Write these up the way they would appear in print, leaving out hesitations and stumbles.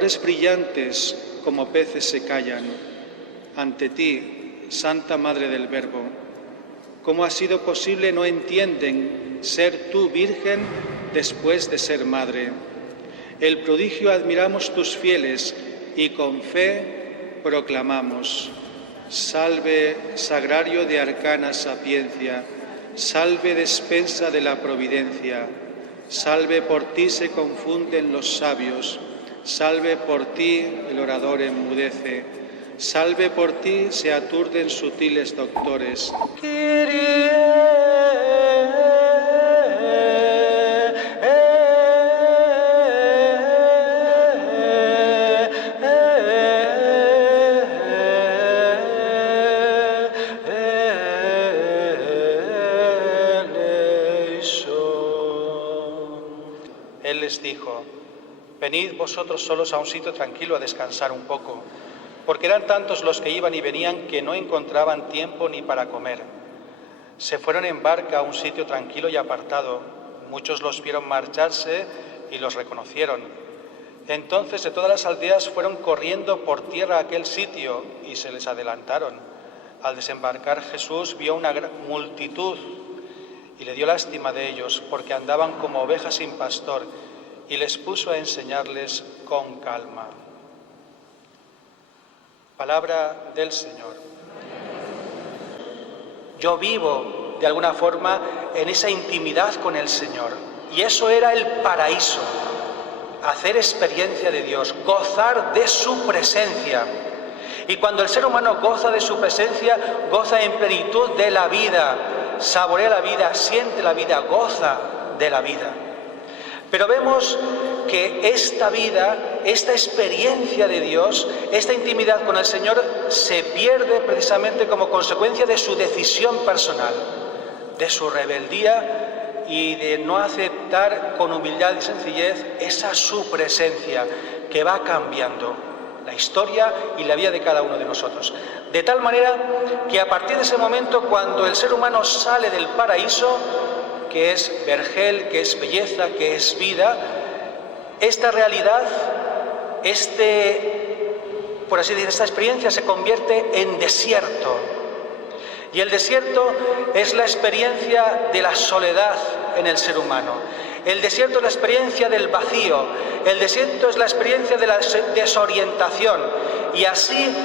Creadores brillantes como peces se callan ante ti, Santa Madre del Verbo. ¿Cómo ha sido posible? No entienden ser tú virgen después de ser madre. El prodigio admiramos tus fieles y con fe proclamamos. Salve, sagrario de arcana sapiencia, salve despensa de la providencia, salve por ti se confunden los sabios, salve por ti el orador enmudece, salve por ti se aturden sutiles doctores. Él les dijo: venid vosotros solos a un sitio tranquilo a descansar un poco, porque eran tantos los que iban y venían que no encontraban tiempo ni para comer. Se fueron en barca a un sitio tranquilo y apartado. Muchos los vieron marcharse y los reconocieron. Entonces de todas las aldeas fueron corriendo por tierra a aquel sitio y se les adelantaron. Al desembarcar Jesús vio una gran multitud y le dio lástima de ellos, porque andaban como ovejas sin pastor, y les puso a enseñarles con calma. Palabra del Señor. Yo vivo, de alguna forma, en esa intimidad con el Señor, y eso era el paraíso, hacer experiencia de Dios, gozar de su presencia. Y cuando el ser humano goza de su presencia, goza en plenitud de la vida, saborea la vida, siente la vida, goza de la vida. Pero vemos que esta vida, esta experiencia de Dios, esta intimidad con el Señor se pierde precisamente como consecuencia de su decisión personal, de su rebeldía y de no aceptar con humildad y sencillez esa su presencia que va cambiando la historia y la vida de cada uno de nosotros. De tal manera que a partir de ese momento, cuando el ser humano sale del paraíso, que es vergel, que es belleza, que es vida, esta realidad, por así decir, esta experiencia se convierte en desierto. Y el desierto es la experiencia de la soledad en el ser humano. El desierto es la experiencia del vacío. El desierto es la experiencia de la desorientación. Y así,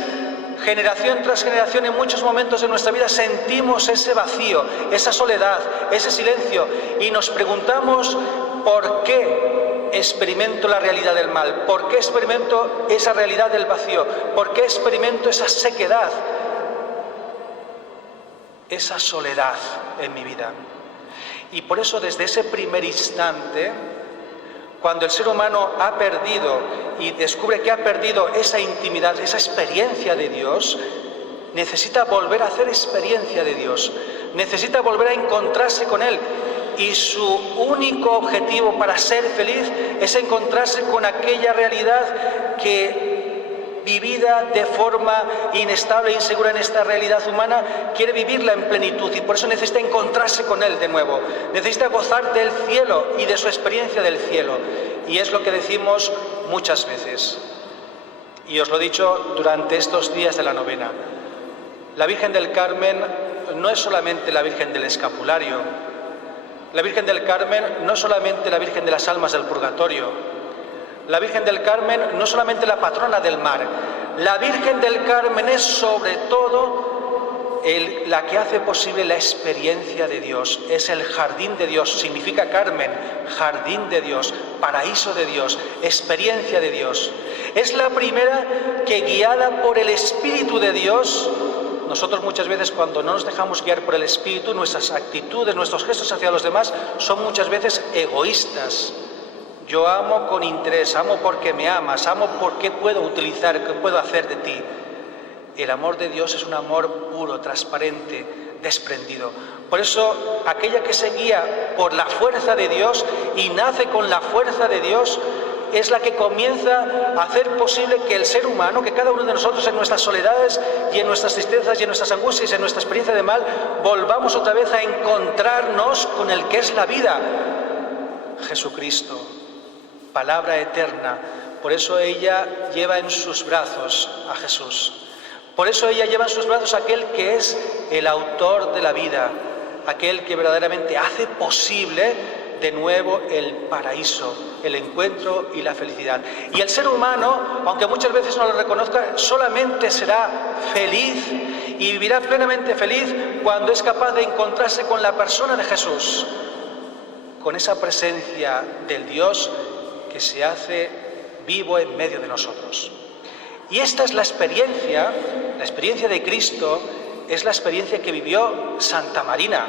generación tras generación, en muchos momentos de nuestra vida sentimos ese vacío, esa soledad, ese silencio. Y nos preguntamos: ¿por qué experimento la realidad del mal? ¿Por qué experimento esa realidad del vacío? ¿Por qué experimento esa sequedad, esa soledad en mi vida? Y por eso, desde ese primer instante, cuando el ser humano ha perdido y descubre que ha perdido esa intimidad, esa experiencia de Dios, necesita volver a hacer experiencia de Dios, necesita volver a encontrarse con Él. Y su único objetivo para ser feliz es encontrarse con aquella realidad que, vivida de forma inestable e insegura en esta realidad humana, quiere vivirla en plenitud, y por eso necesita encontrarse con Él de nuevo, necesita gozar del cielo y de su experiencia del cielo. Y es lo que decimos muchas veces, y os lo he dicho durante estos días de la novena: la Virgen del Carmen no es solamente la Virgen del Escapulario, la Virgen del Carmen no es solamente la Virgen de las almas del purgatorio, la Virgen del Carmen no es solamente la patrona del mar. La Virgen del Carmen es sobre todo la que hace posible la experiencia de Dios. Es el jardín de Dios, significa Carmen, jardín de Dios, paraíso de Dios, experiencia de Dios. Es la primera que, guiada por el Espíritu de Dios, nosotros muchas veces, cuando no nos dejamos guiar por el Espíritu, nuestras actitudes, nuestros gestos hacia los demás son muchas veces egoístas. Yo amo con interés, amo porque me amas, amo porque puedo utilizar, qué puedo hacer de ti. El amor de Dios es un amor puro, transparente, desprendido. Por eso, aquella que se guía por la fuerza de Dios y nace con la fuerza de Dios, es la que comienza a hacer posible que el ser humano, que cada uno de nosotros, en nuestras soledades y en nuestras tristezas y en nuestras angustias y en nuestra experiencia de mal, volvamos otra vez a encontrarnos con el que es la vida, Jesucristo, palabra eterna, Por eso ella lleva en sus brazos a Jesús. Por eso ella lleva en sus brazos a aquel que es el autor de la vida, aquel que verdaderamente hace posible de nuevo el paraíso, el encuentro y la felicidad. Y el ser humano, aunque muchas veces no lo reconozca, solamente será feliz y vivirá plenamente feliz cuando es capaz de encontrarse con la persona de Jesús, con esa presencia del Dios que se hace vivo en medio de nosotros. Y esta es la experiencia de Cristo, es la experiencia que vivió Santa Marina,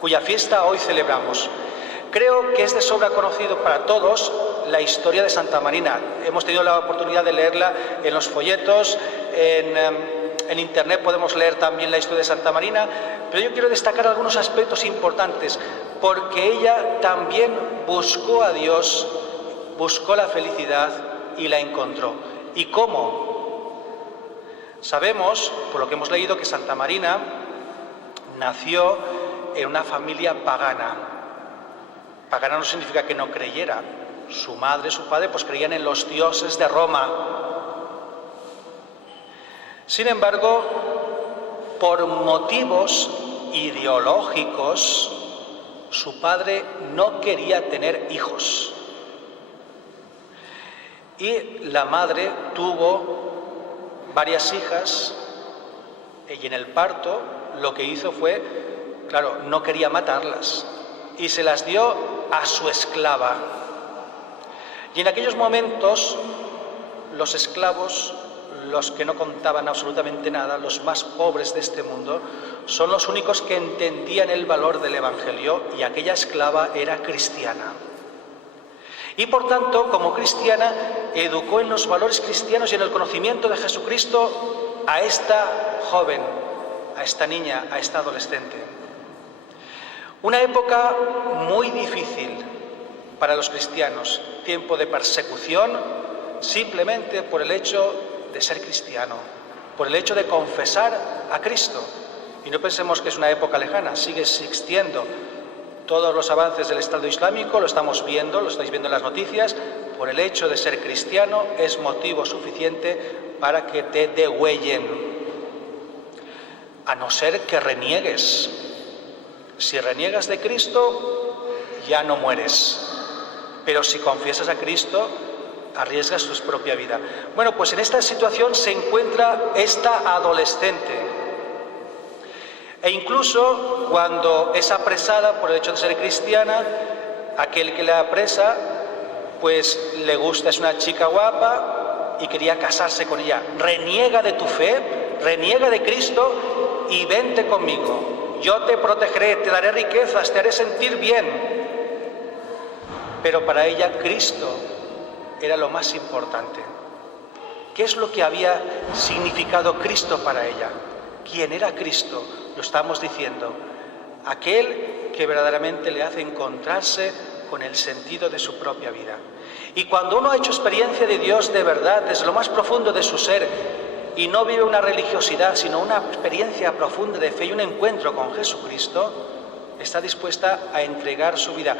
cuya fiesta hoy celebramos. Creo que es de sobra conocido para todos la historia de Santa Marina. Hemos tenido la oportunidad de leerla en los folletos, en internet podemos leer también la historia de Santa Marina, pero yo quiero destacar algunos aspectos importantes, porque ella también buscó a Dios, buscó la felicidad y la encontró. ¿Y cómo? Sabemos, por lo que hemos leído, que Santa Marina nació en una familia pagana. Pagana no significa que no creyera. Su madre, su padre, pues creían en los dioses de Roma. Sin embargo, por motivos ideológicos, su padre no quería tener hijos. Y la madre tuvo varias hijas y en el parto lo que hizo fue, claro, no quería matarlas y se las dio a su esclava. Y en aquellos momentos los esclavos, los que no contaban absolutamente nada, los más pobres de este mundo, son los únicos que entendían el valor del Evangelio, y aquella esclava era cristiana. Y por tanto, como cristiana, educó en los valores cristianos y en el conocimiento de Jesucristo a esta joven, a esta niña, a esta adolescente. Una época muy difícil para los cristianos, tiempo de persecución, simplemente por el hecho de ser cristiano, por el hecho de confesar a Cristo. Y no pensemos que es una época lejana, sigue existiendo. Todos los avances del Estado Islámico lo estamos viendo, lo estáis viendo en las noticias. Por el hecho de ser cristiano es motivo suficiente para que te degüellen, a no ser que reniegues. Si reniegas de Cristo, ya no mueres. Pero si confiesas a Cristo, arriesgas tu propia vida. Bueno, pues en esta situación se encuentra esta adolescente. E incluso cuando es apresada por el hecho de ser cristiana, aquel que la apresa, pues le gusta, es una chica guapa y quería casarse con ella. Reniega de tu fe, reniega de Cristo y vente conmigo. Yo te protegeré, te daré riquezas, te haré sentir bien. Pero para ella Cristo era lo más importante. ¿Qué es lo que había significado Cristo para ella? ¿Quién era Cristo? Lo estamos diciendo. Aquel que verdaderamente le hace encontrarse con el sentido de su propia vida. Y cuando uno ha hecho experiencia de Dios de verdad, desde lo más profundo de su ser, y no vive una religiosidad, sino una experiencia profunda de fe y un encuentro con Jesucristo, está dispuesta a entregar su vida,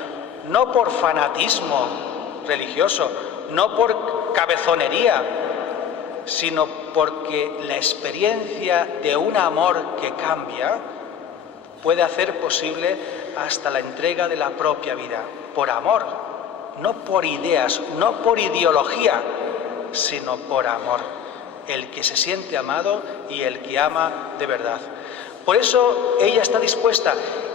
no por fanatismo religioso, no por cabezonería, sino porque la experiencia de un amor que cambia puede hacer posible hasta la entrega de la propia vida, por amor, no por ideas, no por ideología, sino por amor, el que se siente amado y el que ama de verdad. Por eso ella está dispuesta,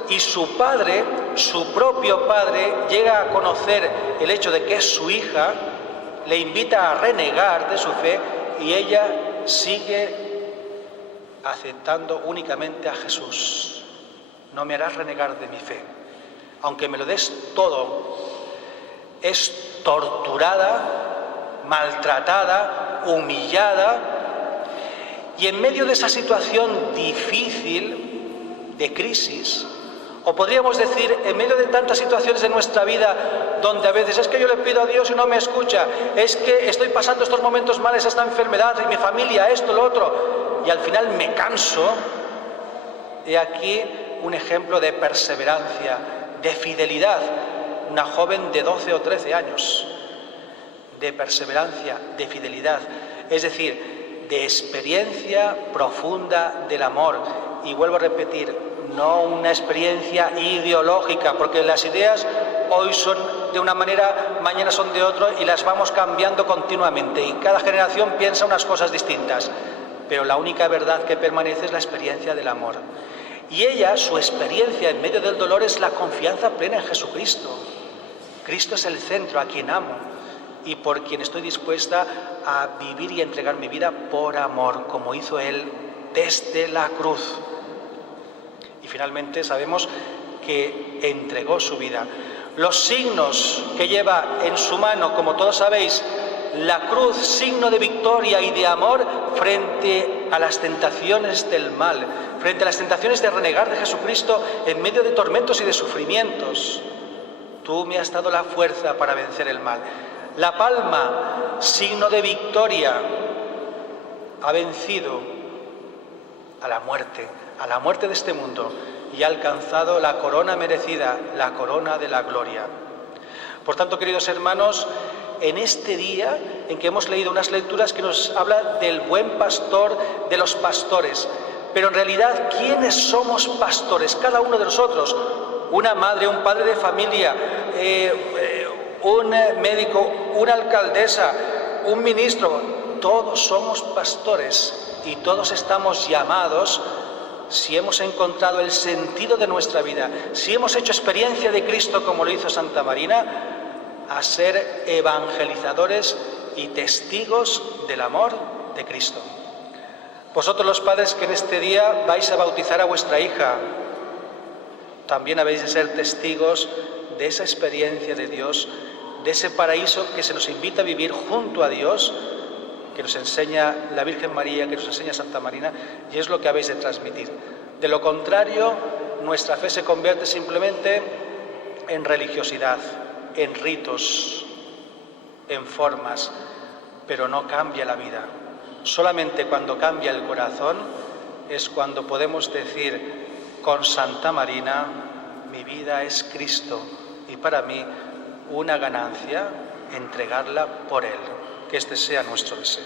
y su padre, su propio padre, llega a conocer el hecho de que es su hija, le invita a renegar de su fe, y ella sigue aceptando únicamente a Jesús. No me harás renegar de mi fe, aunque me lo des todo. Es torturada, maltratada, humillada, y en medio de esa situación difícil, de crisis, o podríamos decir, en medio de tantas situaciones de nuestra vida, donde a veces es que yo le pido a Dios y no me escucha, es que estoy pasando estos momentos males, esta enfermedad, y mi familia, esto, lo otro, y al final me canso. He aquí un ejemplo de perseverancia, de fidelidad, una joven de 12 o 13 años, de perseverancia, de fidelidad, es decir, de experiencia profunda del amor. Y vuelvo a repetir, no una experiencia ideológica, porque las ideas hoy son de una manera, mañana son de otra y las vamos cambiando continuamente y cada generación piensa unas cosas distintas, pero la única verdad que permanece es la experiencia del amor. Y ella, su experiencia en medio del dolor es la confianza plena en Jesucristo. Cristo es el centro, a quien amo y por quien estoy dispuesta a vivir y entregar mi vida por amor, como hizo Él desde la cruz. Y finalmente sabemos que entregó su vida. Los signos que lleva en su mano, como todos sabéis, la cruz, signo de victoria y de amor frente a las tentaciones del mal, frente a las tentaciones de renegar de Jesucristo en medio de tormentos y de sufrimientos. Tú me has dado la fuerza para vencer el mal. La palma, signo de victoria, ha vencido a la muerte de este mundo y ha alcanzado la corona merecida, la corona de la gloria. Por tanto, queridos hermanos, en este día en que hemos leído unas lecturas que nos hablan del buen pastor, de los pastores, pero en realidad, ¿quiénes somos pastores? Cada uno de nosotros, una madre, un padre de familia, un médico, una alcaldesa, un ministro, todos somos pastores y todos estamos llamados, si hemos encontrado el sentido de nuestra vida, si hemos hecho experiencia de Cristo como lo hizo Santa Marina, a ser evangelizadores y testigos del amor de Cristo. Vosotros los padres que en este día vais a bautizar a vuestra hija, también habéis de ser testigos de esa experiencia de Dios, de ese paraíso que se nos invita a vivir junto a Dios, que nos enseña la Virgen María, que nos enseña Santa Marina, y es lo que habéis de transmitir. De lo contrario, nuestra fe se convierte simplemente en religiosidad, en ritos, en formas, pero no cambia la vida. Solamente cuando cambia el corazón es cuando podemos decir con Santa Marina, mi vida es Cristo y para mí una ganancia entregarla por Él. Que este sea nuestro deseo.